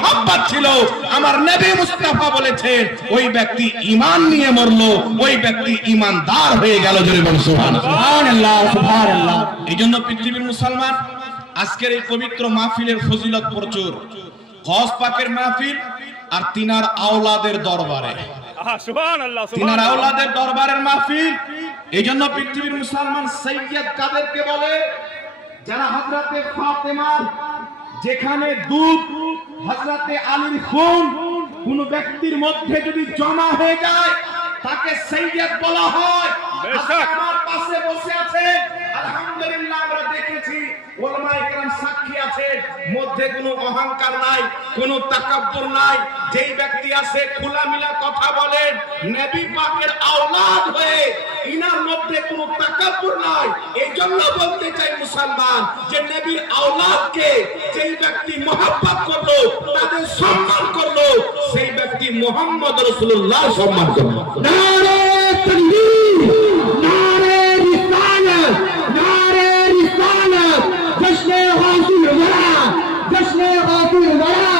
মোহাব্বত ছিল, আমার নবী মুস্তাফা বলেছেন ওই ব্যক্তি ঈমান নিয়ে মরলো, ওই ব্যক্তি ঈমানদার হয়ে গেল। জোরে বলুন সুবহানাল্লাহ, সুবহানাল্লাহ। এইজন্য পৃথিবীর মুসলমান আজকের এই পবিত্র মাহফিলের ফজিলত প্রচুর। গওস পাকের মাহফিল আর তিনার আওলাদের দরবারে, সুবহানাল্লাহ, তিনার আওলাদের দরবারের মাহফিল। এইজন্য পৃথিবীর মুসলমান সৈয়দ কাদেরকে বলে? যারা হযরতে ফাতেমার যেখানে দুধ, হযরতে আলীর খুন কোন ব্যক্তির মধ্যে যদি জমা হয়ে যায় তাকে সৈয়দ বলা হয়। আমার পাশে বসে আছে আলহামদুলিল্লাহ, আমরা দেখেছি উলামায়ে কেরাম সাক্ষী আছে, মধ্যে কোনো অহংকার নাই, কোনো তাকাব্বুর নাই। যেই ব্যক্তি আছে খোলামেলা কথা বলেন, নবী পাকের আওলাদ হয়ে ইনার মধ্যে কোনো তাকাব্বুর নাই। এইজন্য বলতে চাই মুসলমান যে নবীর আওলাদকে যেই ব্যক্তি মহব্বত করলো, তাদের সম্মান করলো, সেই ব্যক্তি মুহাম্মদ রাসূলুল্লাহ সম্মান করলো। নারে তাকবীর, নারে রিসালাত, নারে রিসালাত, জশ্নে গাউসুল ওয়ারা, জশ্নে গাউসুল ওয়ারা।